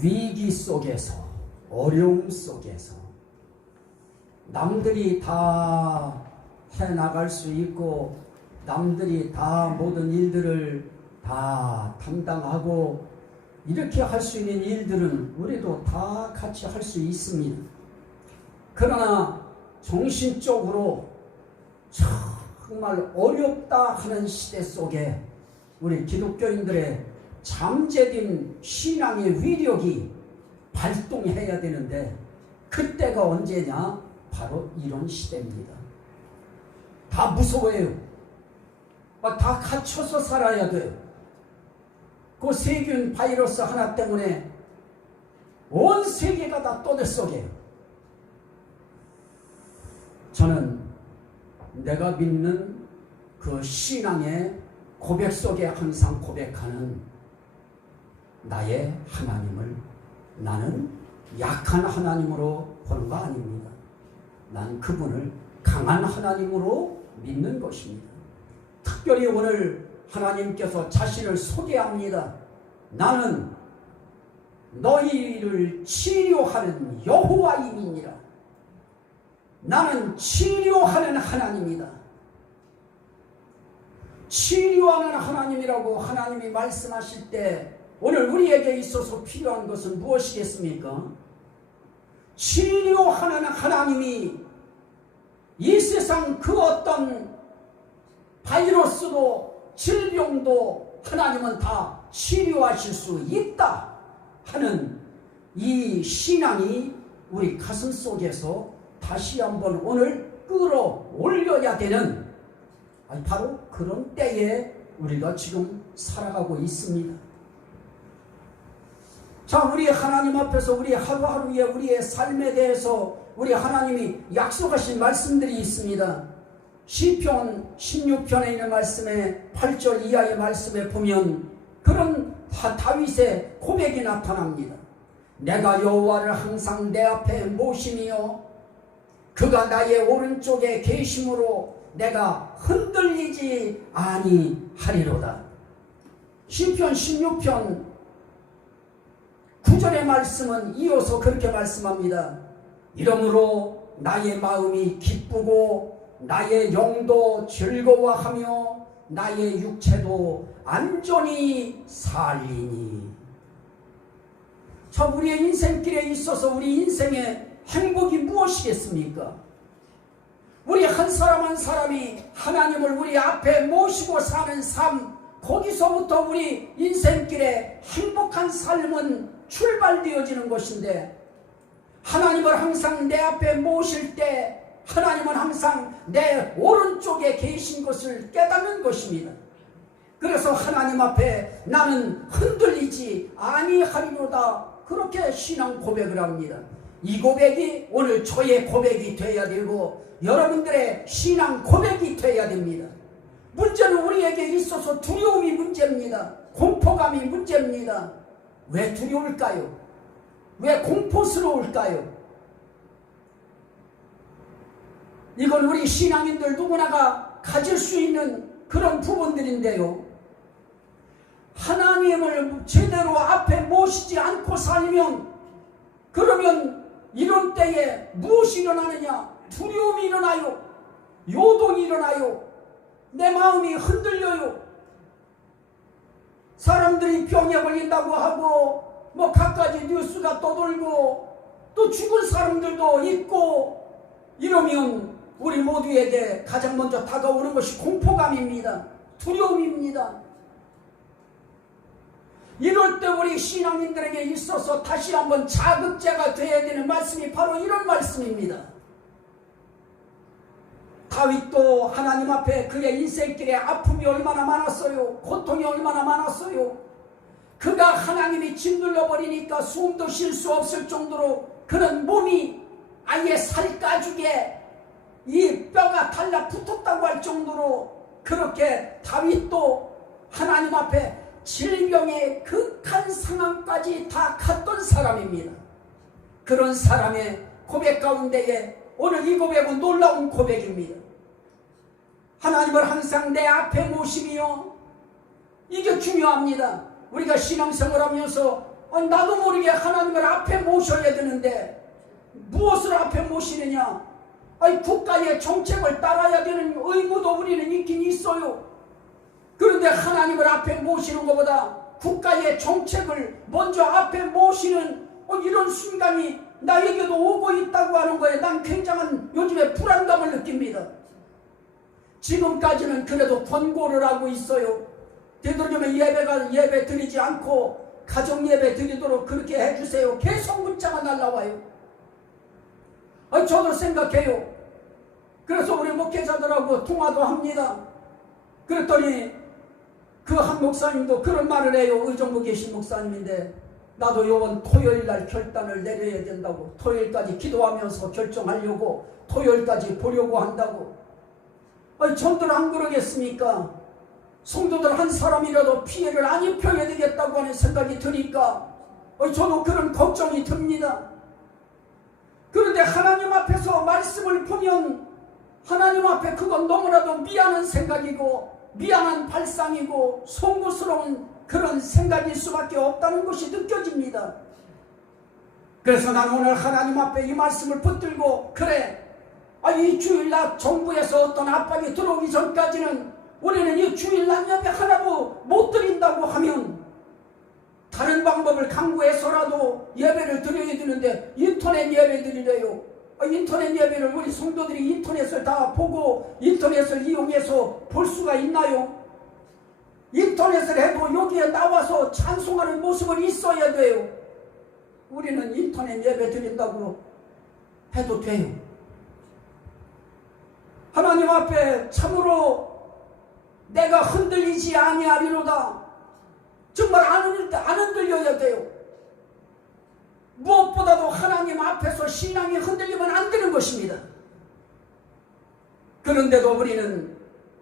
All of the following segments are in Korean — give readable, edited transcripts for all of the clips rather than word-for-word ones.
위기 속에서, 어려움 속에서 남들이 다 해나갈 수 있고 남들이 다 모든 일들을 다 담당하고 이렇게 할 수 있는 일들은 우리도 다 같이 할 수 있습니다. 그러나 정신적으로 정말 어렵다 하는 시대 속에 우리 기독교인들의 잠재된 신앙의 위력이 발동해야 되는데 그때가 언제냐? 바로 이런 시대입니다. 다 무서워해요. 다 갇혀서 살아야 돼요. 그 세균 바이러스 하나 때문에 온 세계가 다 떠들썩해요. 저는 내가 믿는 그 신앙의 고백 속에 항상 고백하는 나의 하나님을 나는 약한 하나님으로 보는 거 아닙니다. 난 그분을 강한 하나님으로 믿는 것입니다. 특별히 오늘 하나님께서 자신을 소개합니다. 나는 너희를 치료하는 여호와임이니라. 나는 치료하는 하나님이다. 치료하는 하나님이라고 하나님이 말씀하실 때 오늘 우리에게 있어서 필요한 것은 무엇이겠습니까? 치료하는 하나님이 이 세상 그 어떤 바이러스도 질병도 하나님은 다 치료하실 수 있다 하는 이 신앙이 우리 가슴 속에서 다시 한번 오늘 끌어올려야 되는 바로 그런 때에 우리가 지금 살아가고 있습니다. 자, 우리 하나님 앞에서 우리 하루하루의 우리의 삶에 대해서 우리 하나님이 약속하신 말씀들이 있습니다. 시편 16편에 있는 말씀에 8절 이하의 말씀에 보면 그런 다윗의 고백이 나타납니다. 내가 여호와를 항상 내 앞에 모시며 그가 나의 오른쪽에 계심으로 내가 흔들리지 아니하리로다. 시편 16편 9절의 말씀은 이어서 그렇게 말씀합니다. 이러므로 나의 마음이 기쁘고 나의 영도 즐거워하며 나의 육체도 안전히 살리니. 참, 우리의 인생길에 있어서 우리 인생의 행복이 무엇이겠습니까? 우리 한 사람 한 사람이 하나님을 우리 앞에 모시고 사는 삶, 거기서부터 우리 인생길에 행복한 삶은 출발되어지는 것인데, 하나님을 항상 내 앞에 모실 때 하나님은 항상 내 오른쪽에 계신 것을 깨닫는 것입니다. 그래서 하나님 앞에 나는 흔들리지 아니하리로다, 그렇게 신앙 고백을 합니다. 이 고백이 오늘 저의 고백이 되어야 되고 여러분들의 신앙 고백이 되어야 됩니다. 문제는 우리에게 있어서 두려움이 문제입니다. 공포감이 문제입니다. 왜 두려울까요? 왜 공포스러울까요? 이건 우리 신앙인들 누구나가 가질 수 있는 그런 부분들인데요. 하나님을 제대로 앞에 모시지 않고 살면, 그러면 이런 때에 무엇이 일어나느냐? 두려움이 일어나요. 요동이 일어나요. 내 마음이 흔들려요. 사람들이 병에 걸린다고 하고 갖가지 뉴스가 떠돌고 또 죽은 사람들도 있고, 이러면 우리 모두에게 가장 먼저 다가오는 것이 공포감입니다. 두려움입니다. 이럴 때 우리 신앙인들에게 있어서 다시 한번 자극제가 되어야 되는 말씀이 바로 이런 말씀입니다. 다윗도 하나님 앞에 그의 인생길에 아픔이 얼마나 많았어요. 고통이 얼마나 많았어요. 그가 하나님이 짓눌러 버리니까 숨도 쉴 수 없을 정도로 그는 몸이 아예 살가죽에 이 뼈가 달라붙었다고 할 정도로 그렇게 다윗도 하나님 앞에 질병의 극한 상황까지 다 갔던 사람입니다. 그런 사람의 고백 가운데에 오늘 이 고백은 놀라운 고백입니다. 하나님을 항상 내 앞에 모시며, 이게 중요합니다. 우리가 신앙생활 하면서 아니, 나도 모르게 하나님을 앞에 모셔야 되는데 무엇을 앞에 모시느냐? 아니, 국가의 정책을 따라야 되는 의무도 우리는 있긴 있어요. 그런데 하나님을 앞에 모시는 것보다 국가의 정책을 먼저 앞에 모시는 이런 순간이 나에게도 오고 있다고 하는 거에 난 굉장한 요즘에 불안감을 느낍니다. 지금까지는 그래도 권고를 하고 있어요. 되도록이면 예배 드리지 않고 가정 예배 드리도록 그렇게 해주세요. 계속 문자가 날라와요. 저도 생각해요. 그래서 우리 목회자들하고 통화도 합니다. 그랬더니 그 한 목사님도 그런 말을 해요. 의정부 계신 목사님인데 나도 요번 토요일날 결단을 내려야 된다고. 토요일까지 기도하면서 결정하려고 토요일까지 보려고 한다고. 전들 안 그러겠습니까? 성도들 한 사람이라도 피해를 안 입혀야 되겠다고 하는 생각이 드니까 저도 그런 걱정이 듭니다. 그런데 하나님 앞에서 말씀을 보면 하나님 앞에 그건 너무나도 미안한 생각이고 미안한 발상이고 송구스러운 그런 생각일 수밖에 없다는 것이 느껴집니다. 그래서 나는 오늘 하나님 앞에 이 말씀을 붙들고 그래, 이 주일날 정부에서 어떤 압박이 들어오기 전까지는 우리는 이 주일날 예배 하나도 못 드린다고 하면 다른 방법을 강구해서라도 예배를 드려야 되는데 인터넷 예배 드리래요. 인터넷 예배를 우리 성도들이 인터넷을 다 보고 인터넷을 이용해서 볼 수가 있나요? 인터넷을 해도 여기에 나와서 찬송하는 모습은 있어야 돼요. 우리는 인터넷 예배 드린다고 해도 돼요. 하나님 앞에 참으로 내가 흔들리지 아니하리로다. 정말 안 흔들려야 돼요. 무엇보다도 하나님 앞에서 신앙이 흔들리면 안 되는 것입니다. 그런데도 우리는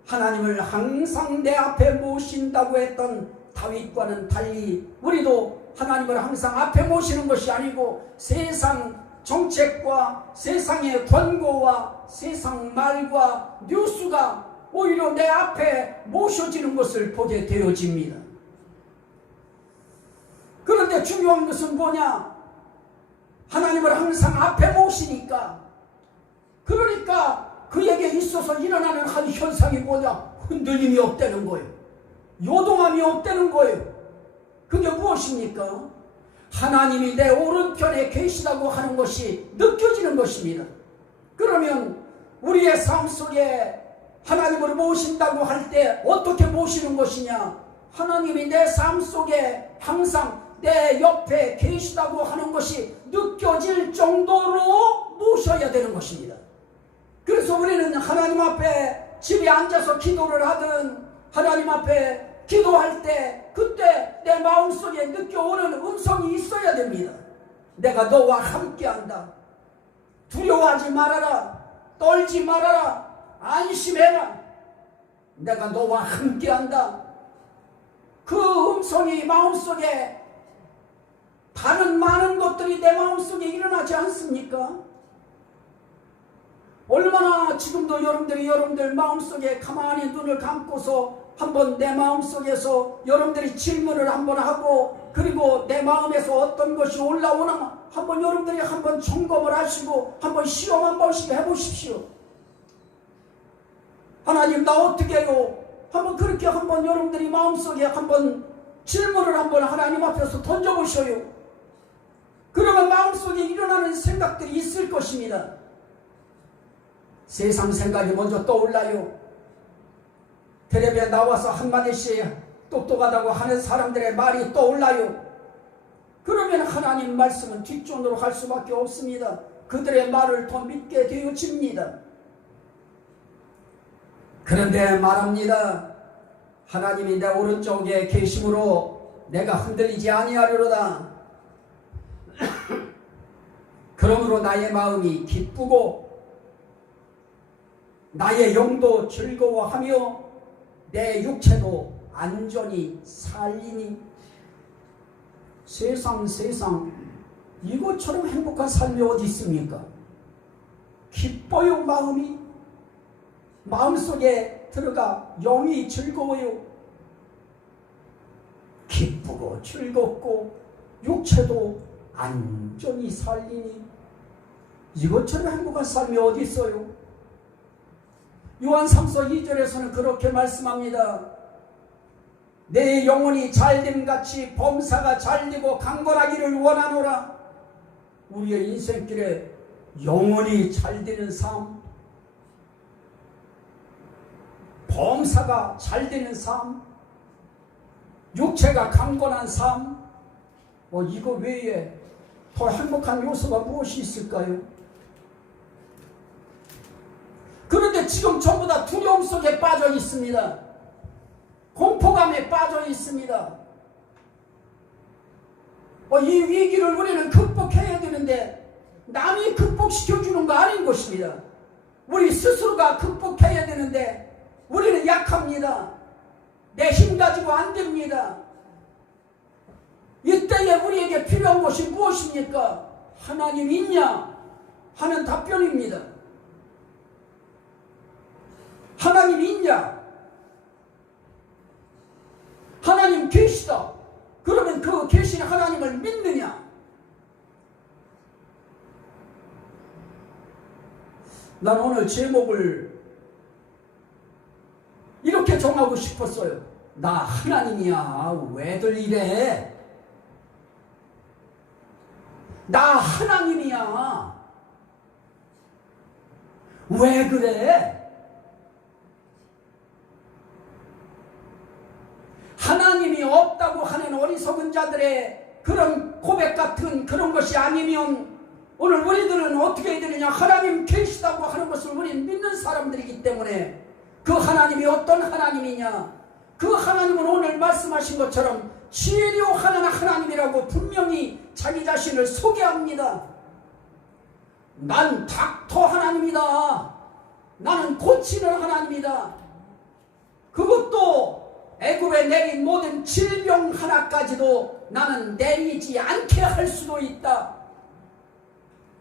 하나님을 항상 내 앞에 모신다고 했던 다윗과는 달리 우리도 하나님을 항상 앞에 모시는 것이 아니고 세상 정책과 세상의 권고와 세상 말과 뉴스가 오히려 내 앞에 모셔지는 것을 보게 되어집니다. 그런데 중요한 것은 뭐냐? 하나님을 항상 앞에 모시니까, 그러니까 그에게 있어서 일어나는 한 현상이 뭐냐? 흔들림이 없다는 거예요. 요동함이 없다는 거예요. 그게 무엇입니까? 하나님이 내 오른편에 계시다고 하는 것이 느껴지는 것입니다. 그러면 우리의 삶 속에 하나님을 모신다고 할 때 어떻게 모시는 것이냐? 하나님이 내 삶 속에 항상 내 옆에 계시다고 하는 것이 느껴질 정도로 모셔야 되는 것입니다. 그래서 우리는 하나님 앞에 집에 앉아서 기도를 하든 하나님 앞에 기도할 때 그때 내 마음속에 느껴오는 음성이 있어야 됩니다. 내가 너와 함께한다. 두려워하지 말아라. 떨지 말아라. 안심해라. 내가 너와 함께한다. 그 음성이 마음속에 다른 많은 것들이 내 마음속에 일어나지 않습니까? 얼마나 지금도 여러분들 마음속에 가만히 눈을 감고서 한번 내 마음속에서 여러분들이 질문을 한번 하고 그리고 내 마음에서 어떤 것이 올라오나 한번 여러분들이 한번 점검을 하시고 한번 시험 한 번씩 해보십시오. 하나님 나 어떻게 해요? 한번 그렇게 한번 여러분들이 마음속에 한번 질문을 한번 하나님 앞에서 던져보셔요. 그러면 마음속에 일어나는 생각들이 있을 것입니다. 세상 생각이 먼저 떠올라요. 텔레비에 나와서 한마디씩 똑똑하다고 하는 사람들의 말이 떠올라요. 그러면 하나님 말씀은 뒷전으로 갈 수밖에 없습니다. 그들의 말을 더 믿게 되어집니다. 그런데 말합니다. 하나님이 내 오른쪽에 계심으로 내가 흔들리지 아니하리로다. 그러므로 나의 마음이 기쁘고 나의 영도 즐거워하며 내 육체도 안전히 살리니. 세상 이것처럼 행복한 삶이 어디 있습니까? 기뻐요. 마음속에 들어가 영이 즐거워요. 기쁘고 즐겁고 육체도 안전히 살리니 이것처럼 행복한 삶이 어디 있어요? 요한 3서 2절에서는 그렇게 말씀합니다. 내 영혼이 잘됨같이 범사가 잘되고 강건하기를 원하노라. 우리의 인생길에 영혼이 잘되는 삶, 범사가 잘되는 삶, 육체가 강건한 삶, 이거 외에 더 행복한 요소가 무엇이 있을까요? 그런데 지금 전부 다 두려움 속에 빠져 있습니다. 공포감에 빠져 있습니다. 이 위기를 우리는 극복해야 되는데 남이 극복시켜주는 거 아닌 것입니다. 우리 스스로가 극복해야 되는데 우리는 약합니다. 내 힘 가지고 안 됩니다. 이때에 우리에게 필요한 것이 무엇입니까? 하나님 있냐? 하는 답변입니다. 하나님 있냐? 하나님 계시다. 그러면 그 계신 하나님을 믿느냐? 난 오늘 제목을 이렇게 정하고 싶었어요. 나 하나님이야. 왜들 이래? 나 하나님이야. 왜 그래? 하나님이 없다고 하는 어리석은 자들의 그런 고백 같은 그런 것이 아니면 오늘 우리들은 어떻게 해야 되느냐? 하나님 계시다고 하는 것을 우리는 믿는 사람들이기 때문에 그 하나님이 어떤 하나님이냐? 그 하나님은 오늘 말씀하신 것처럼 치료하는 하나님이라고 분명히 자기 자신을 소개합니다. 난 닥터 하나님이다. 나는 고치는 하나님이다. 그것도 애굽에 내린 모든 질병 하나까지도 나는 내리지 않게 할 수도 있다.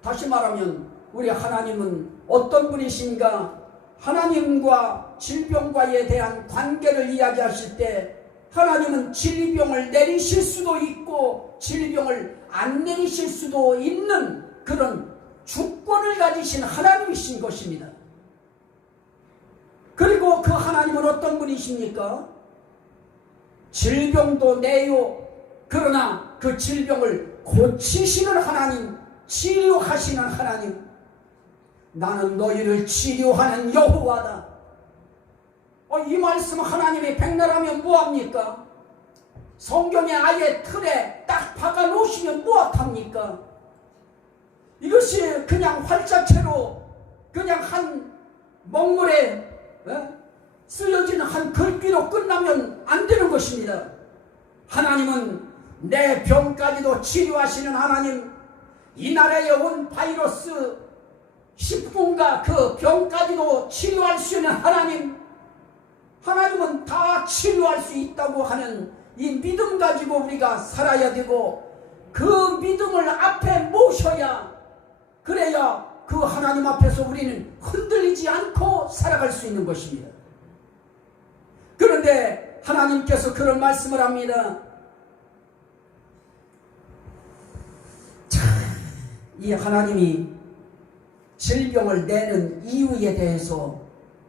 다시 말하면 우리 하나님은 어떤 분이신가? 하나님과 질병과에 대한 관계를 이야기하실 때 하나님은 질병을 내리실 수도 있고 질병을 안 내리실 수도 있는 그런 주권을 가지신 하나님이신 것입니다. 그리고 그 하나님은 어떤 분이십니까? 질병도 내요. 그러나 그 질병을 고치시는 하나님, 치료하시는 하나님. 나는 너희를 치료하는 여호와다. 이 말씀 하나님이 백날하면 뭐합니까? 성경에 아예 틀에 딱 박아놓으시면 뭐합니까? 이것이 그냥 활자체로 그냥 한 먹물에 쓰여진 한 글귀로 끝나면 안 되는 것입니다. 하나님은 내 병까지도 치료하시는 하나님, 이 나라에 온 바이러스 10군가 그 병까지도 치료할 수 있는 하나님, 하나님은 다 치료할 수 있다고 하는 이 믿음 가지고 우리가 살아야 되고 그 믿음을 앞에 모셔야 그래야 그 하나님 앞에서 우리는 흔들리지 않고 살아갈 수 있는 것입니다. 그런데 하나님께서 그런 말씀을 합니다. 자, 이 하나님이 질병을 내는 이유에 대해서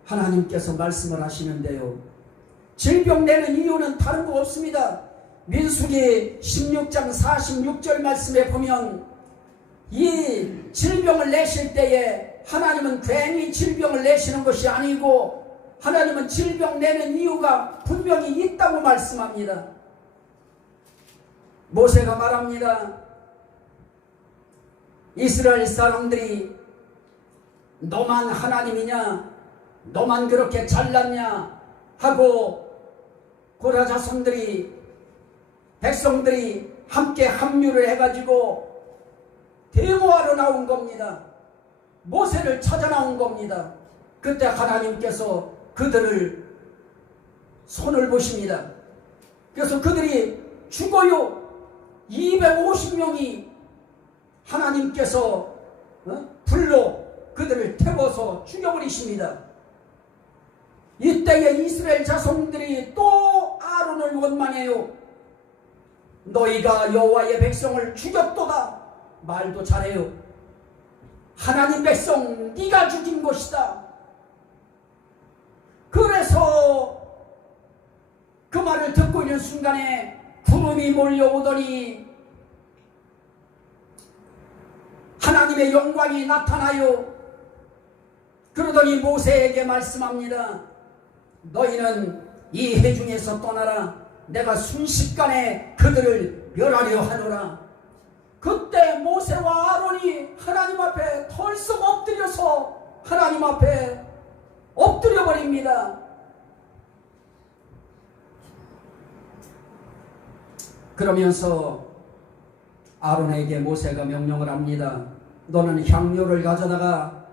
하나님께서 말씀을 하시는데요. 질병 내는 이유는 다른 거 없습니다. 민수기 16장 46절 말씀에 보면 이 질병을 내실 때에 하나님은 괜히 질병을 내시는 것이 아니고 하나님은 질병 내는 이유가 분명히 있다고 말씀합니다. 모세가 말합니다. 이스라엘 사람들이 너만 하나님이냐? 너만 그렇게 잘났냐? 하고 고라 자손들이 백성들이 함께 합류를 해가지고 대모하러 나온 겁니다. 모세를 찾아 나온 겁니다. 그때 하나님께서 그들을 손을 보십니다. 그래서 그들이 죽어요. 250명이 하나님께서 불로 그들을 태워서 죽여버리십니다. 이때에 이스라엘 자손들이 또 아론을 원망해요. 너희가 여호와의 백성을 죽였도다. 말도 잘해요. 하나님 백성 네가 죽인 것이다. 그래서 그 말을 듣고 있는 순간에 구름이 몰려오더니 하나님의 영광이 나타나요. 그러더니 모세에게 말씀합니다. 너희는 이 회중에서 떠나라. 내가 순식간에 그들을 멸하려 하노라. 그때 모세와 아론이 하나님 앞에 털썩 엎드려서 하나님 앞에 엎드려 버립니다. 그러면서 아론에게 모세가 명령을 합니다. 너는 향로를 가져다가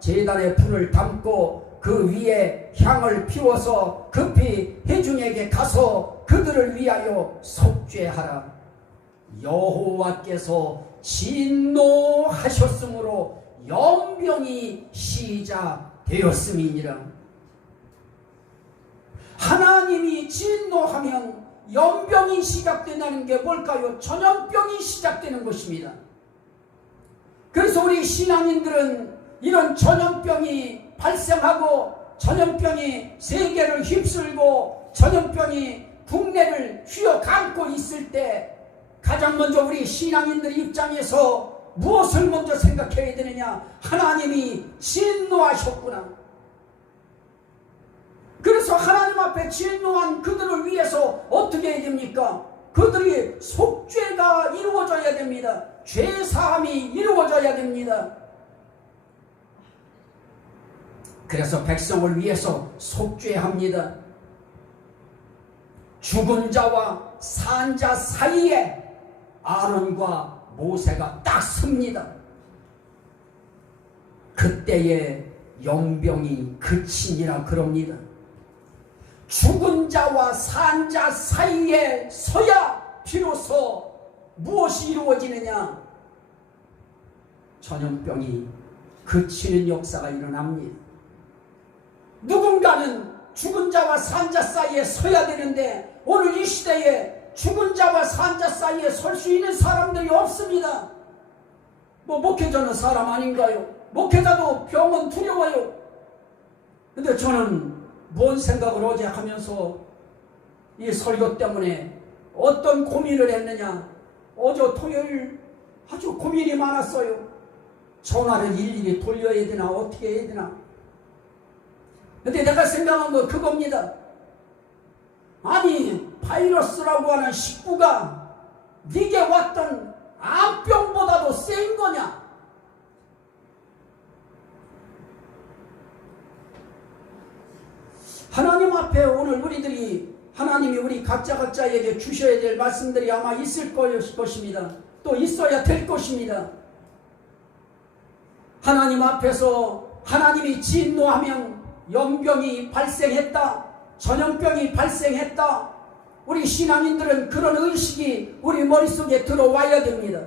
제단에 불을 담고 그 위에 향을 피워서 급히 회중에게 가서 그들을 위하여 속죄하라. 여호와께서 진노하셨으므로 연병이 시작되었음이니라. 하나님이 진노하면 연병이 시작된다는 게 뭘까요? 전염병이 시작되는 것입니다. 그래서 우리 신앙인들은 이런 전염병이 발생하고 전염병이 세계를 휩쓸고 전염병이 국내를 휘어감고 있을 때 가장 먼저 우리 신앙인들 입장에서 무엇을 먼저 생각해야 되느냐? 하나님이 진노하셨구나. 그래서 하나님 앞에 진노한 그들을 위해서 어떻게 해야 됩니까? 그들이 속죄가 이루어져야 됩니다. 죄사함이 이루어져야 됩니다. 그래서 백성을 위해서 속죄합니다. 죽은 자와 산 자 사이에 아론과 모세가 딱 섭니다. 그때에 연병이 그치니라 그럽니다. 죽은 자와 산 자 사이에 서야 비로소 무엇이 이루어지느냐? 전염병이 그치는 역사가 일어납니다. 누군가는 죽은 자와 산 자 사이에 서야 되는데 오늘 이 시대에 죽은 자와 산 자 사이에 설 수 있는 사람들이 없습니다. 목회자는 사람 아닌가요? 목회자도 병은 두려워요. 근데 저는 뭔 생각을 어제 하면서 이 설교 때문에 어떤 고민을 했느냐? 어제 토요일 아주 고민이 많았어요. 전화를 일일이 돌려야 되나 어떻게 해야 되나. 근데 내가 생각한 건 그겁니다. 아니 바이러스라고 하는 식구가 네게 왔던 암병보다도 센 거냐? 하나님 앞에 오늘 우리들이 하나님이 우리 각자에게 주셔야 될 말씀들이 아마 있을 것입니다. 또 있어야 될 것입니다. 하나님 앞에서 하나님이 진노하면 연병이 발생했다. 전염병이 발생했다. 우리 신앙인들은 그런 의식이 우리 머릿속에 들어와야 됩니다.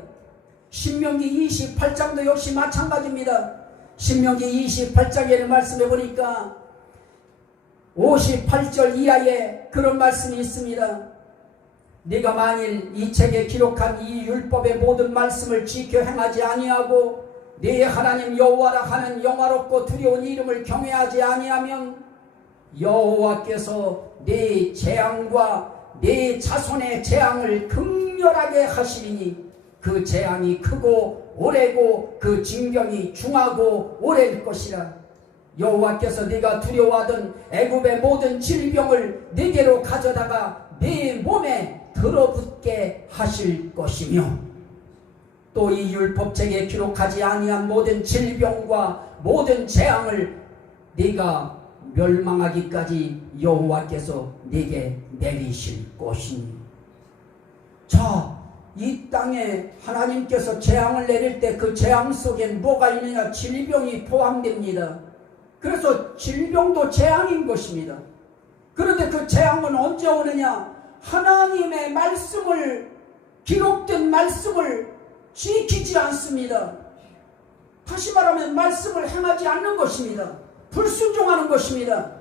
신명기 28장도 역시 마찬가지입니다. 신명기 28장에는 말씀해 보니까 58절 이하에 그런 말씀이 있습니다. 네가 만일 이 책에 기록한 이 율법의 모든 말씀을 지켜 행하지 아니하고 네 하나님 여호와라 하는 영화롭고 두려운 이름을 경외하지 아니하면 여호와께서 네 재앙과 네 자손의 재앙을 극렬하게 하시리니 그 재앙이 크고 오래고 그 징병이 중하고 오래일 것이라. 여호와께서 네가 두려워하던 애굽의 모든 질병을 네게로 가져다가 네 몸에 들어붙게 하실 것이며 또 이 율법책에 기록하지 아니한 모든 질병과 모든 재앙을 네가 멸망하기까지 여호와께서 네게 내리실 것이니. 자, 이 땅에 하나님께서 재앙을 내릴 때 그 재앙 속엔 뭐가 있느냐? 질병이 포함됩니다. 그래서 질병도 재앙인 것입니다. 그런데 그 재앙은 언제 오느냐? 하나님의 말씀을, 기록된 말씀을 지키지 않습니다. 다시 말하면 말씀을 행하지 않는 것입니다. 불순종하는 것입니다.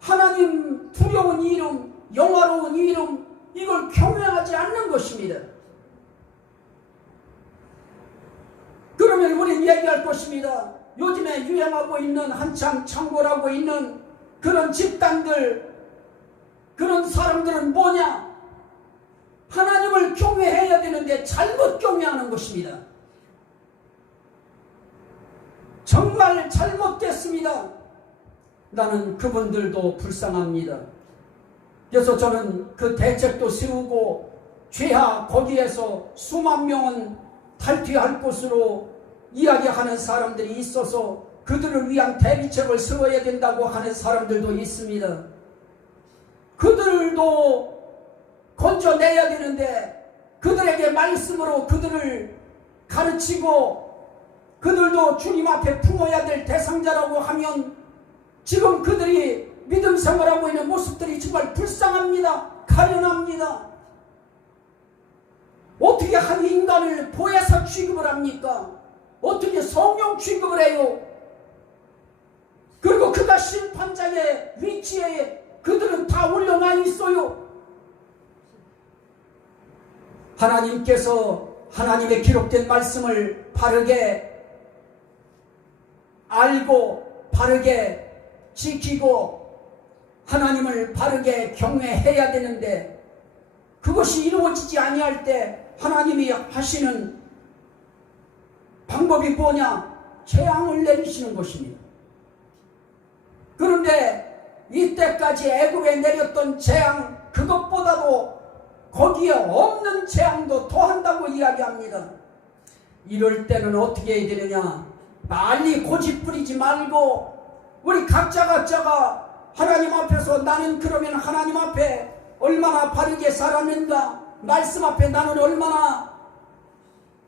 하나님 두려운 이름, 영화로운 이름, 이걸 경외하지 않는 것입니다. 그러면 우리는 얘기할 것입니다. 요즘에 유행하고 있는, 한참 창궐하고 있는 그런 집단들, 그런 사람들은 뭐냐? 하나님을 경외해야 되는데 잘못 경외하는 것입니다. 정말 잘못됐습니다. 나는 그분들도 불쌍합니다. 그래서 저는 그 대책도 세우고 죄하 거기에서 수만 명은 탈퇴할 것으로 이야기하는 사람들이 있어서 그들을 위한 대비책을 세워야 된다고 하는 사람들도 있습니다. 그들도 건져내야 되는데 그들에게 말씀으로 그들을 가르치고 그들도 주님 앞에 품어야 될 대상자라고 하면 지금 그들이 믿음 생활하고 있는 모습들이 정말 불쌍합니다. 가련합니다. 어떻게 한 인간을 보혜사 취급을 합니까? 어떻게 성령 취급을 해요? 그리고 그가 심판자의 위치에 그들은 다 올려놔 있어요. 하나님께서 하나님의 기록된 말씀을 바르게 알고 바르게 지키고 하나님을 바르게 경외해야 되는데 그것이 이루어지지 아니할 때 하나님이 하시는 방법이 뭐냐? 재앙을 내리시는 것입니다. 그런데 이때까지 애굽에 내렸던 재앙 그것보다도 거기에 없는 재앙도 더한다고 이야기합니다. 이럴 때는 어떻게 해야 되느냐? 빨리 고집 부리지 말고 우리 각자가 하나님 앞에서 나는 그러면 하나님 앞에 얼마나 바르게 살았는가? 말씀 앞에 나는 얼마나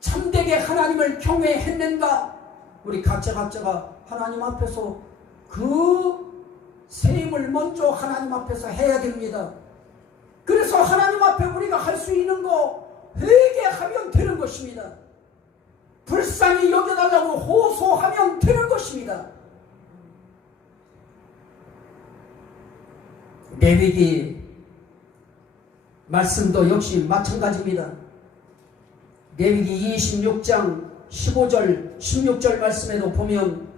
참되게 하나님을 경외했는가? 우리 각자가 하나님 앞에서 그 세임을 먼저 하나님 앞에서 해야 됩니다. 그래서 하나님 앞에 우리가 할 수 있는 거 회개하면 되는 것입니다. 불쌍히 여겨달라고 호소하면 되는 것입니다. 레위기 말씀도 역시 마찬가지입니다. 레위기 26장 15절 16절 말씀에도 보면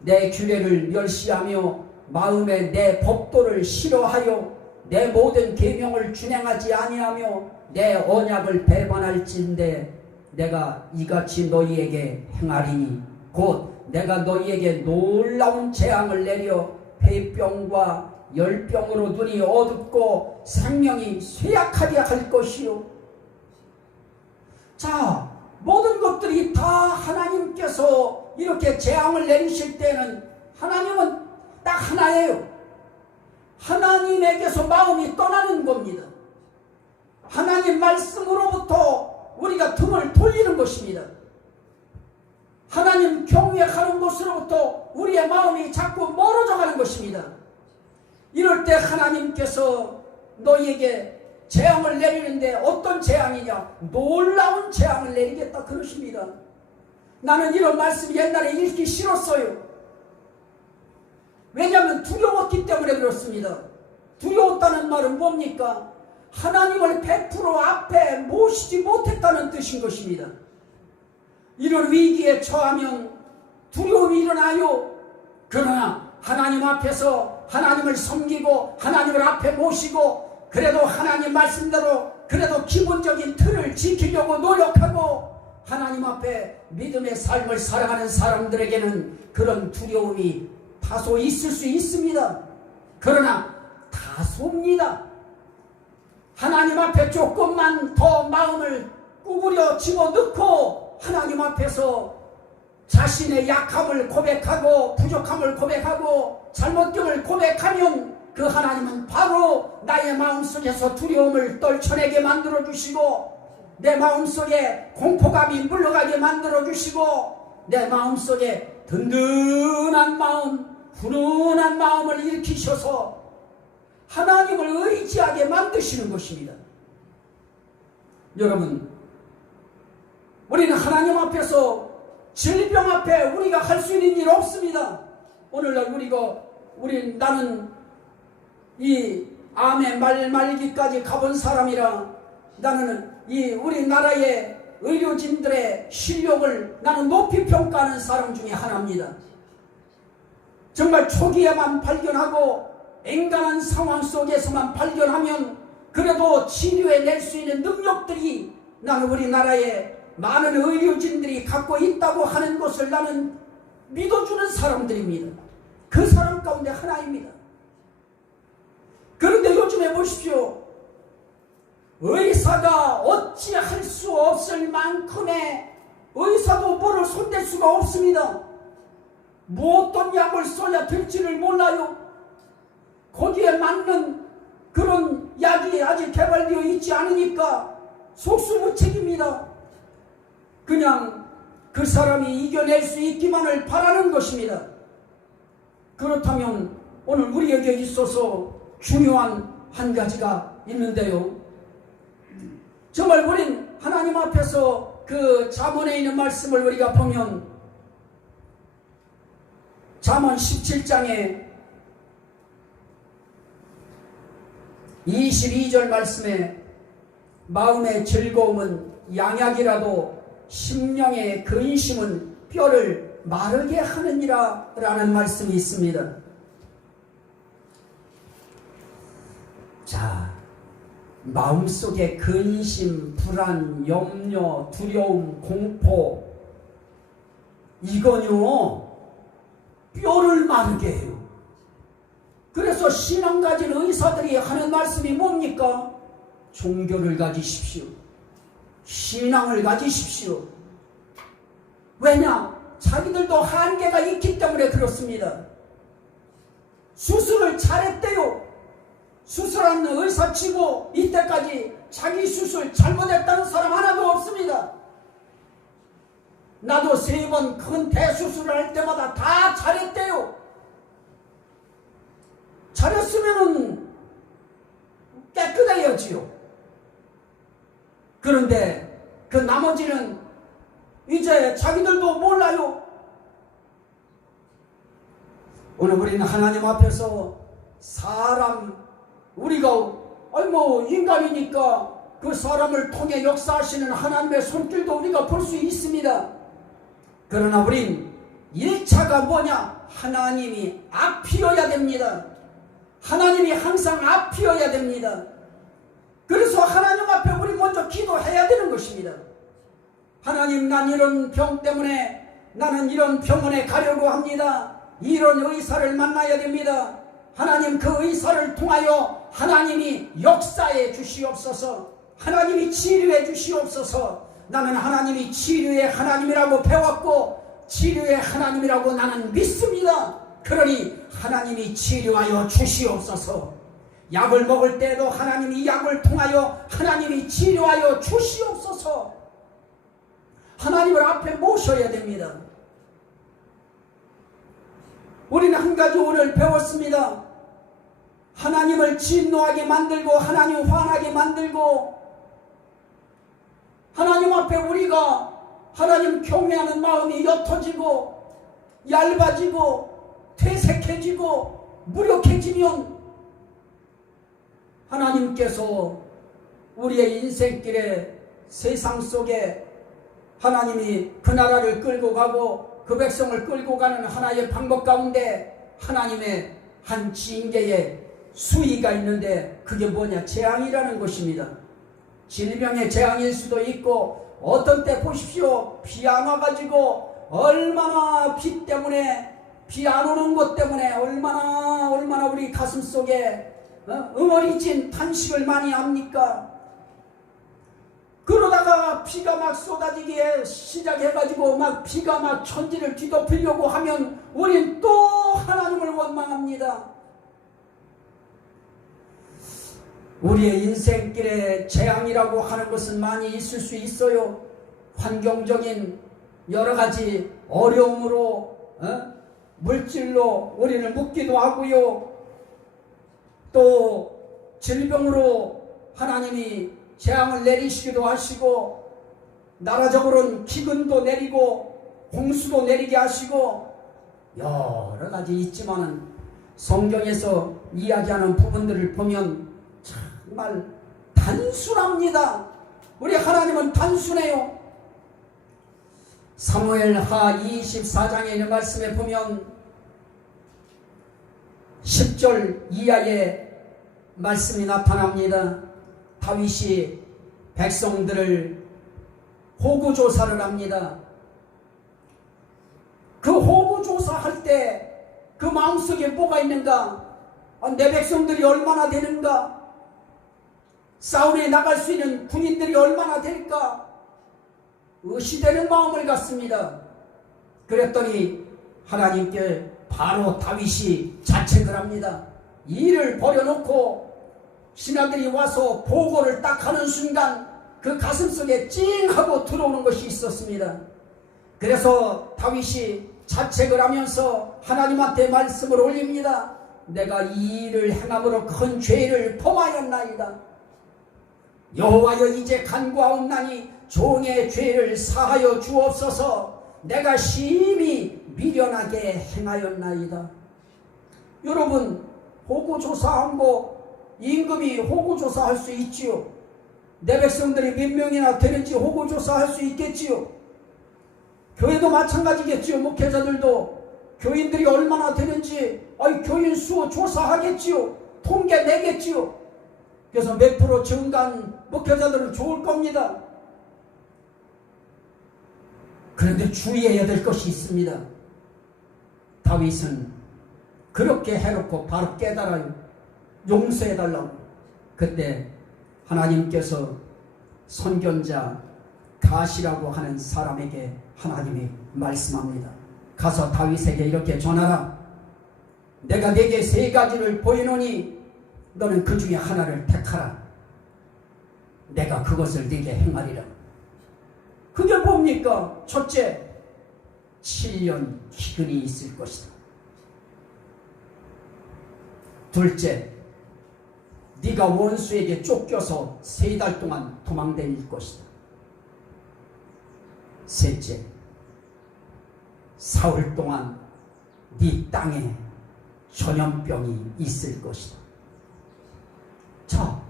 내 규례를 멸시하며 마음에 내 법도를 싫어하여 내 모든 계명을 준행하지 아니하며 내 언약을 배반할진대 내가 이같이 너희에게 행하리니 곧 내가 너희에게 놀라운 재앙을 내려 폐병과 열병으로 눈이 어둡고 생명이 쇠약하게 할 것이요. 자, 모든 것들이 다 하나님께서 이렇게 재앙을 내리실 때는 하나님은 딱 하나예요. 하나님에게서 마음이 떠나는 겁니다. 하나님 말씀으로부터 우리가 등을 돌리는 것입니다. 하나님 경외하는 것으로부터 우리의 마음이 자꾸 멀어져 가는 것입니다. 이럴 때 하나님께서 너희에게 재앙을 내리는데 어떤 재앙이냐? 놀라운 재앙을 내리겠다 그러십니다. 나는 이런 말씀 옛날에 읽기 싫었어요. 왜냐하면 두려웠기 때문에 그렇습니다. 두려웠다는 말은 뭡니까? 하나님을 100% 앞에 모시지 못했다는 뜻인 것입니다. 이런 위기에 처하면 두려움이 일어나요. 그러나 하나님 앞에서 하나님을 섬기고 하나님을 앞에 모시고 그래도 하나님 말씀대로 그래도 기본적인 틀을 지키려고 노력하고 하나님 앞에 믿음의 삶을 살아가는 사람들에게는 그런 두려움이 다소 있을 수 있습니다. 그러나 다소입니다. 하나님 앞에 조금만 더 마음을 구부려 집어넣고 하나님 앞에서 자신의 약함을 고백하고 부족함을 고백하고 잘못됨을 고백하면 그 하나님은 바로 나의 마음속에서 두려움을 떨쳐내게 만들어주시고 내 마음속에 공포감이 물러가게 만들어주시고 내 마음속에 든든한 마음, 훈훈한 마음을 일으키셔서 하나님을 의지하게 만드시는 것입니다. 여러분, 우리는 하나님 앞에서 질병 앞에 우리가 할 수 있는 일 없습니다. 오늘날 나는 이 암의 말기까지 가본 사람이라 나는 이 우리나라의 의료진들의 실력을 나는 높이 평가하는 사람 중에 하나입니다. 정말 초기에만 발견하고 앵간한 상황 속에서만 발견하면 그래도 치료해낼 수 있는 능력들이 나는 우리나라의 많은 의료진들이 갖고 있다고 하는 것을 나는 믿어주는 사람들입니다. 그 사람 가운데 하나입니다. 그런데 요즘에 보십시오. 의사가 어찌할 수 없을 만큼의 의사도 뭐를 손댈 수가 없습니다. 뭐 어떤 약을 써야 될지를 몰라요. 거기에 맞는 그런 약이 아직 개발되어 있지 않으니까 속수무책입니다. 그냥 그 사람이 이겨낼 수 있기만을 바라는 것입니다. 그렇다면 오늘 우리에게 있어서 중요한 한 가지가 있는데요. 정말 우린 하나님 앞에서 그 잠언에 있는 말씀을 우리가 보면 잠언 17장에 22절 말씀에 마음의 즐거움은 양약이라도 심령의 근심은 뼈를 마르게 하느니라 라는 말씀이 있습니다. 자, 마음속에 근심, 불안, 염려, 두려움, 공포 이건요 뼈를 마르게 해요. 그래서 신앙 가진 의사들이 하는 말씀이 뭡니까? 종교를 가지십시오. 신앙을 가지십시오. 왜냐? 자기들도 한계가 있기 때문에 그렇습니다. 수술을 잘했대요. 수술하는 의사치고 이때까지 자기 수술 잘못했다는 사람 하나도 없습니다. 나도 3번 큰 대수술을 할 때마다 다 잘했대요. 잘했으면은 깨끗해야지요. 그런데 그 나머지는 이제 자기들도 몰라요. 오늘 우리는 하나님 앞에서 사람 우리가 뭐 인간이니까 그 사람을 통해 역사하시는 하나님의 손길도 우리가 볼 수 있습니다. 그러나 우린 1차가 뭐냐? 하나님이 앞이어야 됩니다. 하나님이 항상 앞이어야 됩니다. 그래서 하나님 앞에 우리 먼저 기도해야 되는 것입니다. 하나님, 난 이런 병 때문에 나는 이런 병원에 가려고 합니다. 이런 의사를 만나야 됩니다. 하나님, 그 의사를 통하여 하나님이 역사해 주시옵소서. 하나님이 치료해 주시옵소서. 나는 하나님이 치료의 하나님이라고 배웠고 치료의 하나님이라고 나는 믿습니다. 그러니 하나님이 치료하여 주시옵소서. 약을 먹을 때도 하나님이 약을 통하여 하나님이 치료하여 주시옵소서. 하나님을 앞에 모셔야 됩니다. 우리는 한 가지 오늘 배웠습니다. 하나님을 진노하게 만들고 하나님 화나게 만들고 하나님 앞에 우리가 하나님 경외하는 마음이 옅어지고 얇아지고 퇴색해지고 무력해지면 하나님께서 우리의 인생길에 세상 속에 하나님이 그 나라를 끌고 가고 그 백성을 끌고 가는 하나의 방법 가운데 하나님의 한 징계의 수위가 있는데 그게 뭐냐? 재앙이라는 것입니다. 질병의 재앙일 수도 있고 어떤 때 보십시오. 비 안 와가지고 얼마나 비 때문에 비 안 오는 것 때문에 얼마나 우리 가슴 속에 응어리진 탄식을 많이 합니까? 그러다가 비가 막 쏟아지기에 시작해가지고 막 비가 막 천지를 뒤덮으려고 하면 우린 또 하나님을 원망합니다. 우리의 인생길에 재앙이라고 하는 것은 많이 있을 수 있어요. 환경적인 여러 가지 어려움으로 물질로 우리를 묶기도 하고요. 또 질병으로 하나님이 재앙을 내리시기도 하시고 나라적으로는 기근도 내리고 홍수도 내리게 하시고 여러 가지 있지만은 성경에서 이야기하는 부분들을 보면 정말 단순합니다. 우리 하나님은 단순해요. 사무엘하 24장에 있는 말씀에 보면 10절 이하의 말씀이 나타납니다. 다윗이 백성들을 호구조사를 합니다. 그 호구조사할 때 그 마음속에 뭐가 있는가? 내 백성들이 얼마나 되는가? 싸움에 나갈 수 있는 군인들이 얼마나 될까? 의시되는 마음을 갖습니다. 그랬더니 하나님께 바로 다윗이 자책을 합니다. 일을 버려놓고 신하들이 와서 보고를 딱 하는 순간 그 가슴속에 찡 하고 들어오는 것이 있었습니다. 그래서 다윗이 자책을 하면서 하나님한테 말씀을 올립니다. 내가 이 일을 행함으로 큰 죄를 범하였나이다. 여호와여, 이제 간구하옵나니 종의 죄를 사하여 주옵소서. 내가 심히 미련하게 행하였나이다. 여러분, 호구조사한 거 임금이 호구조사할 수 있지요. 내 백성들이 몇 명이나 되는지 호구조사할 수 있겠지요. 교회도 마찬가지겠지요. 목회자들도 교인들이 얼마나 되는지 교인 수 조사하겠지요. 통계 내겠지요. 그래서 몇 프로 증가한 목회자들은 좋을 겁니다. 그런데 주의해야 될 것이 있습니다. 다윗은 그렇게 해놓고 바로 깨달아요. 용서해달라고. 그때 하나님께서 선견자 가시라고 하는 사람에게 하나님이 말씀합니다. 가서 다윗에게 이렇게 전하라. 내가 네게 세 가지를 보이노니 너는 그 중에 하나를 택하라. 내가 그것을 네게 행하리라. 그게 뭡니까? 첫째, 7년 기근이 있을 것이다. 둘째, 네가 원수에게 쫓겨서 3달 동안 도망다닐 것이다. 셋째, 사흘 동안 네 땅에 전염병이 있을 것이다. 자,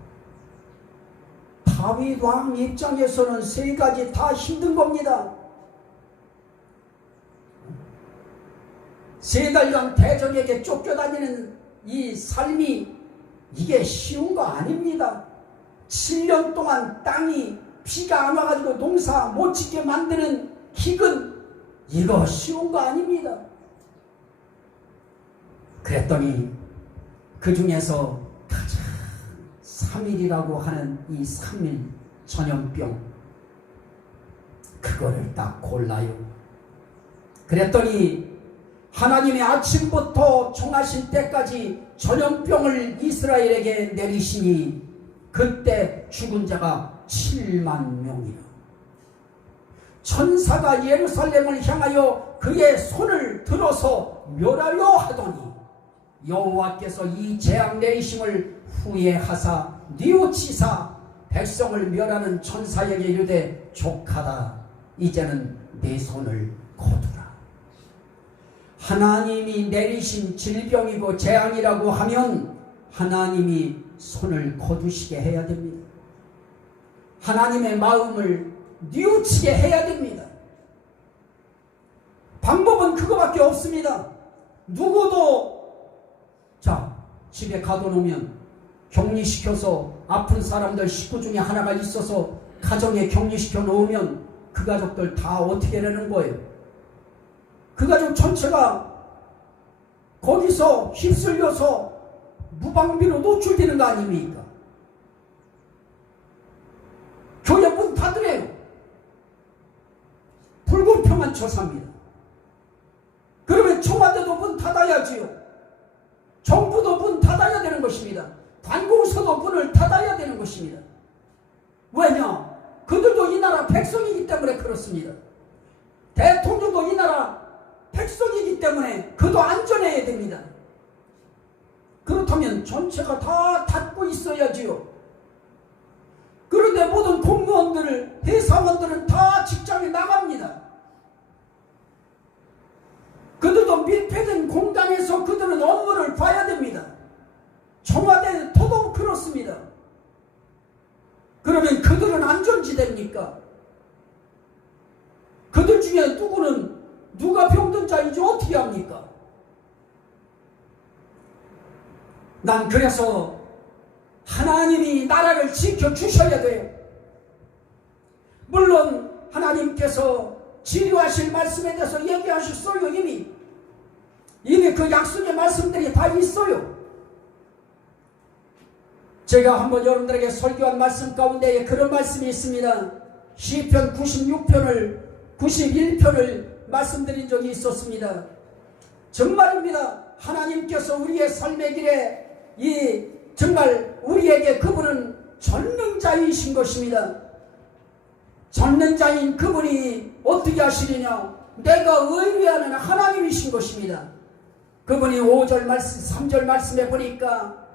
다윗 왕 입장에서는 3가지 다 힘든 겁니다. 3달간 대적에게 쫓겨다니는 이 삶이 이게 쉬운 거 아닙니다. 7년 동안 땅이 비가 안 와가지고 농사 못 짓게 만드는 기근, 이거 쉬운 거 아닙니다. 그랬더니 그 중에서 가장 3일이라고 하는 이 3일 전염병, 그거를 딱 골라요. 그랬더니 하나님의 아침부터 정하신 때까지 전염병을 이스라엘에게 내리시니 그때 죽은 자가 7만 명이라. 천사가 예루살렘을 향하여 그의 손을 들어서 멸하려 하더니 여호와께서 이 재앙 내리심을 후회하사 뉘우치사 백성을 멸하는 천사에게 이르되 족하다. 이제는 내 손을 거두라. 하나님이 내리신 질병이고 재앙이라고 하면 하나님이 손을 거두시게 해야 됩니다. 하나님의 마음을 뉘우치게 해야 됩니다. 방법은 그거밖에 없습니다. 누구도 집에 가둬놓으면 격리시켜서 아픈 사람들 식구 중에 하나가 있어서 가정에 격리시켜 놓으면 그 가족들 다 어떻게 되는 거예요? 그 가족 전체가 거기서 휩쓸려서 무방비로 노출되는 거 아닙니까? 교회 문 닫으래요. 불공평한 처사입니다. 그러면 청와대도 문 닫아야지요. 정부도 문 닫아야 되는 것입니다. 관공서도 문을 닫아야 되는 것입니다. 왜냐? 그들도 이 나라 백성이기 때문에 그렇습니다. 대통령도 이 나라 백성이기 때문에 그도 안전해야 됩니다. 그렇다면 전체가 다 닫고 있어야지요. 그런데 모든 공무원들, 회사원들은 다 직장에 나갑니다. 그들도 밀폐된 공간에서 그들은 업무를 봐야 됩니다. 청와대는 더더욱 그렇습니다. 중에 누가 병든 자인지 어떻게 합니까? 난 그래서 하나님이 나라를 지켜주셔야 돼요. 물론 하나님께서 치료하실 말씀에 대해서 얘기하셨어요. 이미 그 약속의 말씀들이 다 있어요. 제가 한번 여러분들에게 설교한 말씀 가운데에 그런 말씀이 있습니다. 시편 91편을 말씀드린 적이 있었습니다. 정말입니다. 하나님께서 우리의 삶의 길에 정말 우리에게 그분은 전능자이신 것입니다. 전능자인 그분이 어떻게 하시느냐? 내가 의뢰하는 하나님이신 것입니다. 그분이 5절 말씀, 3절 말씀에 보니까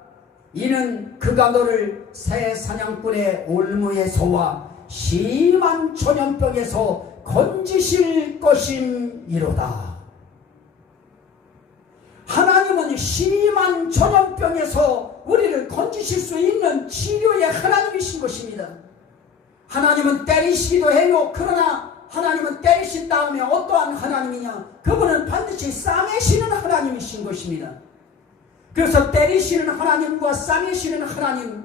이는 그가 너를 새 사냥꾼의 올무에서와 심한 전염병에서 건지실 것임이로다. 하나님은 심한 전염병에서 우리를 건지실 수 있는 치료의 하나님이신 것입니다. 하나님은 때리시기도 해요. 그러나 하나님은 때리신 다음에 어떠한 하나님이냐? 그분은 반드시 싸매시는 하나님이신 것입니다. 그래서 때리시는 하나님과 싸매시는 하나님,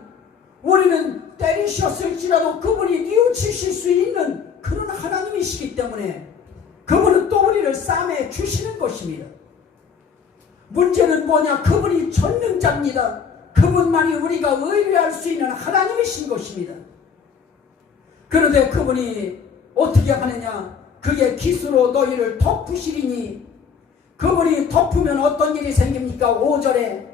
우리는 때리셨을지라도 그분이 뉘우치실 수 있는 그런 하나님이시기 때문에 그분은 또 우리를 싸매 주시는 것입니다. 문제는 뭐냐? 그분이 전능자입니다. 그분만이 우리가 의뢰할 수 있는 하나님이신 것입니다. 그런데 그분이 어떻게 하느냐? 그의 기수로 너희를 덮으시리니, 그분이 덮으면 어떤 일이 생깁니까? 5절에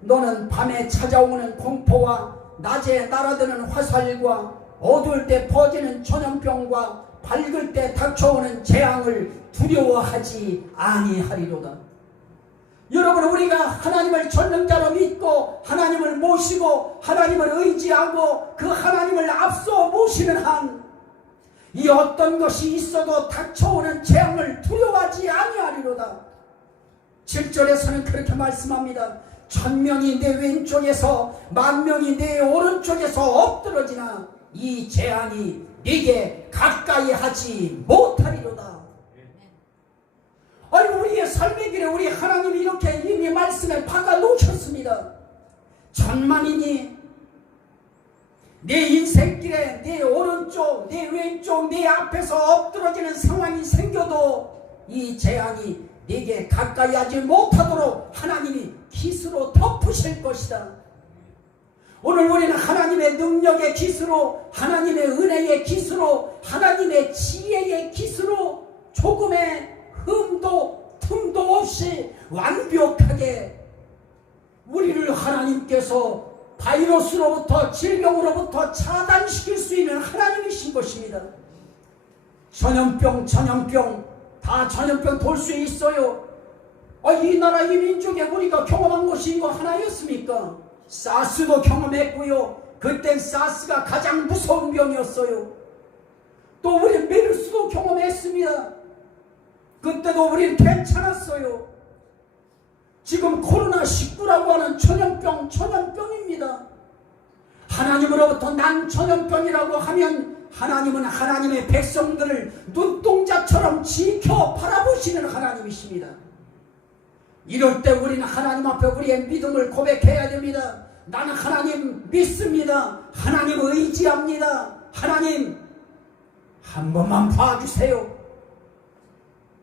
너는 밤에 찾아오는 공포와 낮에 날아드는 화살과 어두울 때 퍼지는 전염병과 밝을 때 닥쳐오는 재앙을 두려워하지 아니하리로다. 여러분, 우리가 하나님을 전능자로 믿고 하나님을 모시고 하나님을 의지하고 그 하나님을 앞서 모시는 한 이 어떤 것이 있어도 닥쳐오는 재앙을 두려워하지 아니하리로다. 7절에서는 그렇게 말씀합니다. 1000명이 내 왼쪽에서 10,000명이 내 오른쪽에서 엎드러지나 이 재앙이 네게 가까이 하지 못하리로다. 아니, 우리의 삶의 길에 우리 하나님이 이렇게 이미 말씀을 박아 놓으셨습니다. 천만이니 내 인생길에 내 오른쪽, 내 왼쪽, 내 앞에서 엎드러지는 상황이 생겨도 이 재앙이 네게 가까이 하지 못하도록 하나님이 깃으로 덮으실 것이다. 오늘 우리는 하나님의 능력의 깃으로, 하나님의 은혜의 깃으로, 하나님의 지혜의 깃으로 조금의 흠도 틈도 없이 완벽하게 우리를 하나님께서 바이러스로부터 질병으로부터 차단시킬 수 있는 하나님이신 것입니다. 전염병 다 전염병 돌 수 있어요. 이 나라 이 민족에 우리가 경험한 것이 이거 하나였습니까? 사스도 경험했고요. 그땐 사스가 가장 무서운 병이었어요. 또 우리 메르스도 경험했습니다. 그때도 우리는 괜찮았어요. 지금 코로나19라고 하는 전염병입니다. 하나님으로부터 난 전염병이라고 하면 하나님은 하나님의 백성들을 눈동자처럼 지켜 바라보시는 하나님이십니다. 이럴 때 우리는 하나님 앞에 우리의 믿음을 고백해야 됩니다. 나는 하나님 믿습니다. 하나님 의지합니다. 하나님 한 번만 봐주세요.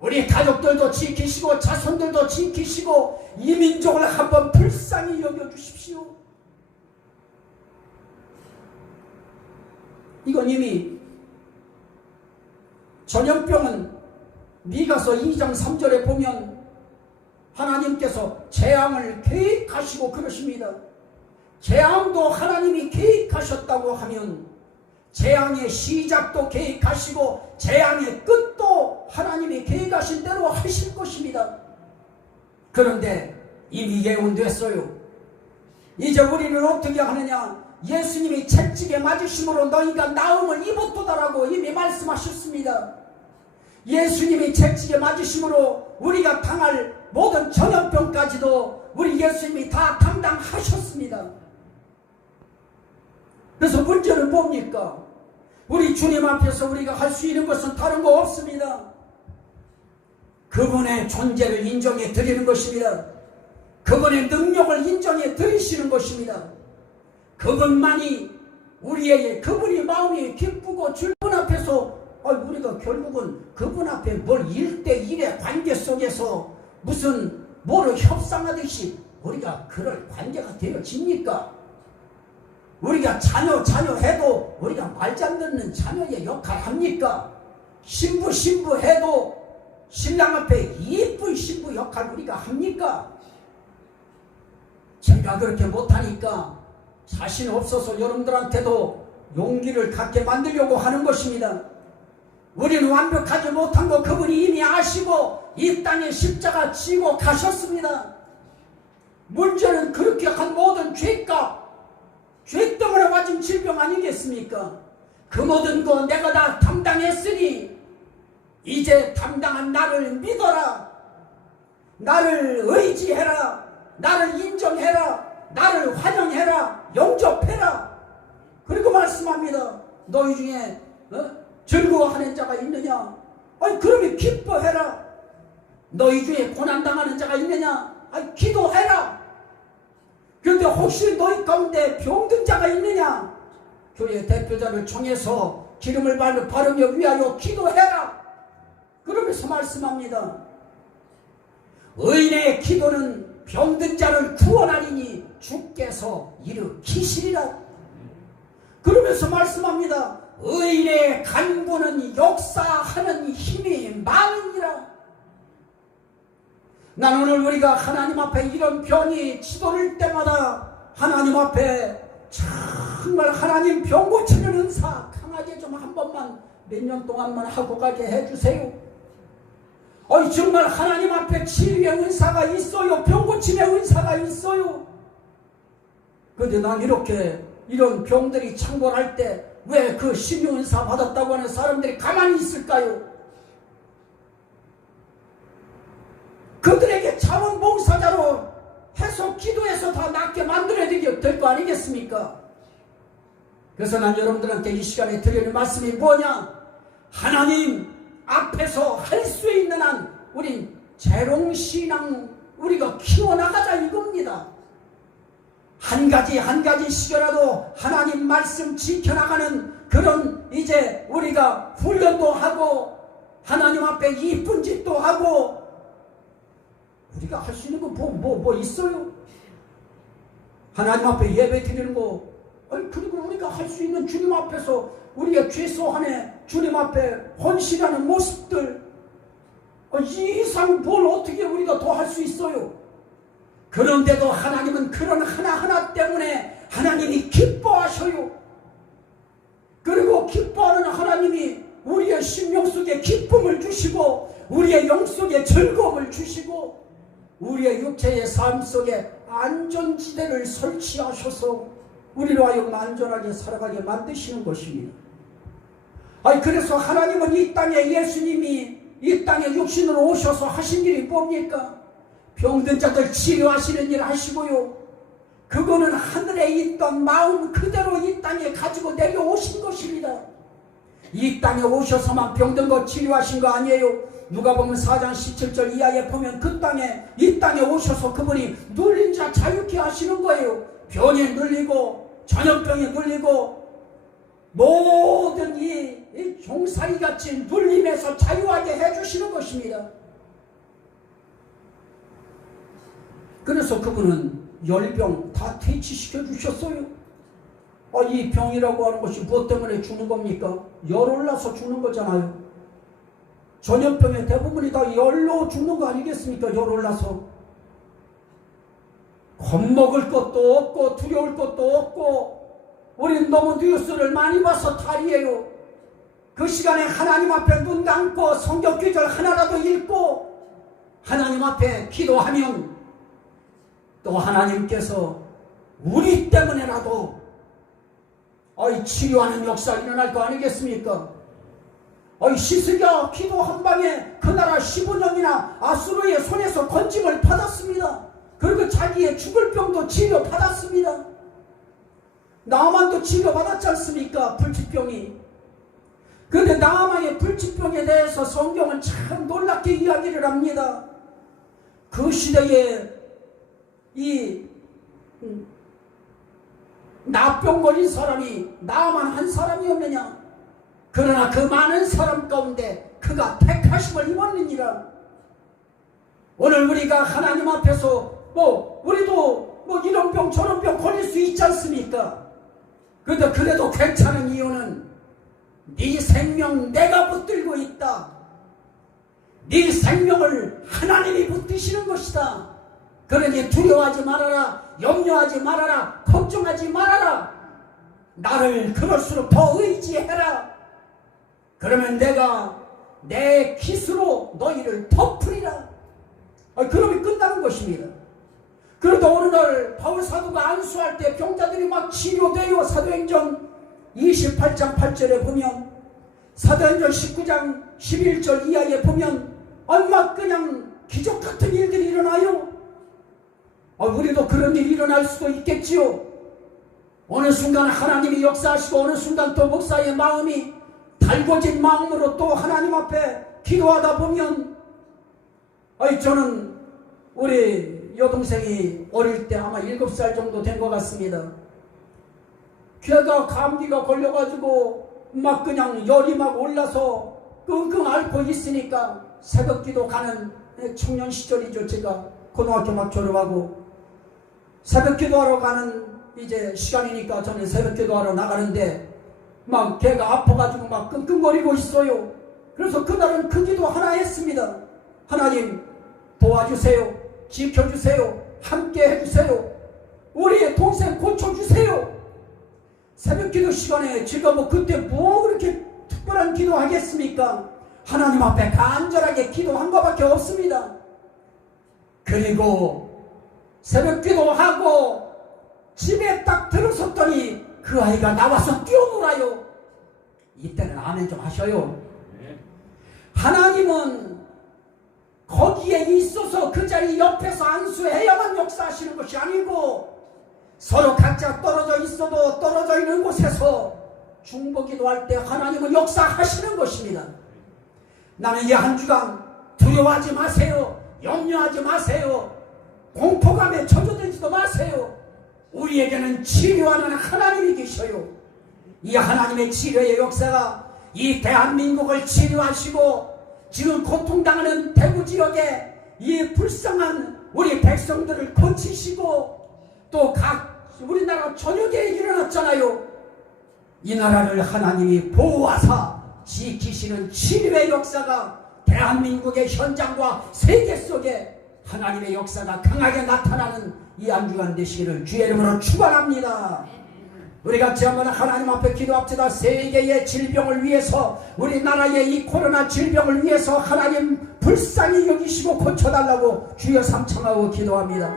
우리 가족들도 지키시고 자손들도 지키시고 이 민족을 한번 불쌍히 여겨주십시오. 이건 이미 전염병은 미가서 2장 3절에 보면 하나님께서 재앙을 계획하시고 그러십니다. 재앙도 하나님이 계획하셨다고 하면 재앙의 시작도 계획하시고 재앙의 끝도 하나님이 계획하신 대로 하실 것입니다. 그런데 이미 예언됐어요. 이제 우리는 어떻게 하느냐? 예수님이 채찍에 맞으심으로 너희가 나음을 입었도다라고 이미 말씀하셨습니다. 예수님이 채찍에 맞으심으로 우리가 당할 모든 전염병까지도 우리 예수님이 다 담당하셨습니다. 그래서 문제는 뭡니까? 우리 주님 앞에서 우리가 할 수 있는 것은 다른 거 없습니다. 그분의 존재를 인정해 드리는 것입니다. 그분의 능력을 인정해 드리시는 것입니다. 그분만이 우리에게, 그분이 마음이 기쁘고 줄 분 앞에서 우리가 결국은 그분 앞에 뭘 1대1의 관계 속에서 무슨 뭐를 협상하듯이 우리가 그럴 관계가 되어집니까? 우리가 자녀 해도 우리가 말 잘 듣는 자녀의 역할 합니까? 신부 해도 신랑 앞에 이쁜 신부 역할 우리가 합니까? 제가 그렇게 못하니까 자신 없어서 여러분들한테도 용기를 갖게 만들려고 하는 것입니다. 우리는 완벽하지 못한 거 그분이 이미 아시고 이 땅에 십자가 지고 가셨습니다. 문제는 그렇게 한 모든 죄값, 죄 때문에 맞은 질병 아니겠습니까? 그 모든 거 내가 다 담당했으니 이제 담당한 나를 믿어라. 나를 의지해라. 나를 인정해라. 나를 환영해라. 영접해라. 그리고 말씀합니다. 너희 중에 즐거워하는 자가 있느냐? 그러면 기뻐해라. 너희 중에 고난당하는 자가 있느냐? 기도해라. 그런데 혹시 너희 가운데 병든 자가 있느냐? 교회 대표자를 청해서 기름을 바르며 위하여 기도해라. 그러면서 말씀합니다. 의인의 기도는 병든 자를 구원하리니 주께서 일으키시리라. 그러면서 말씀합니다. 의인의 간구는 역사하는 힘이 많으니라. 난 오늘 우리가 하나님 앞에 이런 병이 치솟을 때마다 하나님 앞에 정말 하나님 병 고치는 은사 강하게 좀 한 번만 몇 년 동안만 하고 가게 해주세요. 정말 하나님 앞에 치유의 은사가 있어요. 병 고침의 은사가 있어요. 그런데 난 이런 병들이 창궐할 때 왜 그 신유 은사 받았다고 하는 사람들이 가만히 있을까요? 그들에게 자원봉사자로 해서 기도해서 다 낫게 만들어야 될 거 아니겠습니까? 그래서 난 여러분들한테 이 시간에 드리는 말씀이 뭐냐? 하나님 앞에서 할 수 있는 한 우린 재롱신앙 우리가 키워나가자 이겁니다. 한 가지씩이라도 하나님 말씀 지켜나가는 그런 이제 우리가 훈련도 하고 하나님 앞에 이쁜 짓도 하고 우리가 할 수 있는 거 뭐 있어요? 하나님 앞에 예배 드리는 거 그리고 우리가 할 수 있는 주님 앞에서 우리가 최소한의 주님 앞에 헌신하는 모습들 이 이상 뭘 어떻게 우리가 더 할 수 있어요? 그런데도 하나님은 그런 하나하나 때문에 하나님이 기뻐하셔요. 그리고 기뻐하는 하나님이 우리의 심령 속에 기쁨을 주시고 우리의 영 속에 즐거움을 주시고 우리의 육체의 삶 속에 안전지대를 설치하셔서 우리로 하여금 안전하게 살아가게 만드시는 것입니다. 그래서 하나님은 이 땅에 예수님이 이 땅에 육신으로 오셔서 하신 일이 뭡니까? 병든 자들 치료하시는 일 하시고요. 그거는 하늘에 있던 마음 그대로 이 땅에 가지고 내려오신 것입니다. 이 땅에 오셔서만 병든 거 치료하신 거 아니에요. 누가복음 4장 17절 이하에 보면 이 땅에 오셔서 그분이 눌린 자 자유케 하시는 거예요. 병에 눌리고 전염병에 눌리고 모든 이 종살이같이 눌림에서 자유하게 해주시는 것입니다. 그래서 그분은 열병 다 퇴치시켜 주셨어요. 이 병이라고 하는 것이 무엇 때문에 죽는 겁니까? 열 올라서 죽는 거잖아요. 전염병의 대부분이 다 열로 죽는 거 아니겠습니까? 열 올라서. 겁먹을 것도 없고 두려울 것도 없고 우리는 너무 뉴스를 많이 봐서 탈이에요. 그 시간에 하나님 앞에 눈 감고 성경 구절 하나라도 읽고 하나님 앞에 기도하면 또 하나님께서 우리 때문에라도 치유하는 역사가 일어날 거 아니겠습니까? 시스기야 기도 한 방에 그 나라 15년이나 아수르의 손에서 건짐을 받았습니다. 그리고 자기의 죽을 병도 치료 받았습니다. 나만도 치료 받았지 않습니까? 불치병이. 그런데 남아의 불치병에 대해서 성경은 참 놀랍게 이야기를 합니다. 그 시대에 이 나병 걸린 사람이 나만 한 사람이었느냐? 그러나 그 많은 사람 가운데 그가 택하심을 입었느니라. 오늘 우리가 하나님 앞에서 우리도 이런 병 저런 병 걸릴 수 있지 않습니까? 그런데 그래도 괜찮은 이유는 네 생명 내가 붙들고 있다. 네 생명을 하나님이 붙드시는 것이다. 그러니 두려워하지 말아라. 염려하지 말아라. 걱정하지 말아라. 나를 그럴수록 더 의지해라. 그러면 내가 내 깃으로 너희를 덮으리라. 그러면 끝나는 것입니다. 그런데 어느 날 바울 사도가 안수할 때 병자들이 막 치료돼요. 사도행전 28장 8절에 보면, 사도행전 19장 11절 이하에 보면 막 그냥 기적 같은 일들이 일어나요. 우리도 그런 일이 일어날 수도 있겠지요. 어느 순간 하나님이 역사하시고 어느 순간 또 목사의 마음이 달궈진 마음으로 또 하나님 앞에 기도하다 보면, 저는 우리 여동생이 어릴 때 아마 7살 정도 된 것 같습니다. 걔가 감기가 걸려가지고 막 그냥 열이 막 올라서 끙끙 앓고 있으니까 새벽기도 가는 청년 시절이죠. 제가 고등학교 막 졸업하고 새벽기도하러 가는 이제 시간이니까 저는 새벽기도하러 나가는데 막 걔가 아파가지고 막 끙끙거리고 있어요. 그래서 그날은 그 기도 하나 했습니다. 하나님 도와주세요. 지켜주세요. 함께 해주세요. 우리의 동생 고쳐주세요. 새벽기도 시간에 제가 그때 그렇게 특별한 기도 하겠습니까? 하나님 앞에 간절하게 기도한 것밖에 없습니다. 그리고 새벽기도하고 집에 딱 들어섰더니 그 아이가 나와서 뛰어놀아요. 이때는 아멘 좀 하셔요. 하나님은 거기에 있어서 그 자리 옆에서 안수해야만 역사하시는 것이 아니고, 서로 각자 떨어져 있어도 떨어져 있는 곳에서 중보기도 할 때 하나님은 역사하시는 것입니다. 나는 이 한 주간 두려워하지 마세요. 염려하지 마세요. 공포감에 젖어들지도 마세요. 우리에게는 치료하는 하나님이 계셔요. 이 하나님의 치료의 역사가 이 대한민국을 치료하시고 지금 고통당하는 대구 지역에 이 불쌍한 우리 백성들을 고치시고 또 각 우리나라 전역에 일어났잖아요. 이 나라를 하나님이 보호하사 지키시는 치료의 역사가 대한민국의 현장과 세계 속에 하나님의 역사가 강하게 나타나는 이 한 주간 되시기를 주의 이름으로 축원합니다. 우리 같이 한번 하나님 앞에 기도합시다. 세계의 질병을 위해서, 우리나라의 이 코로나 질병을 위해서 하나님 불쌍히 여기시고 고쳐달라고 주여 삼청하고 기도합니다.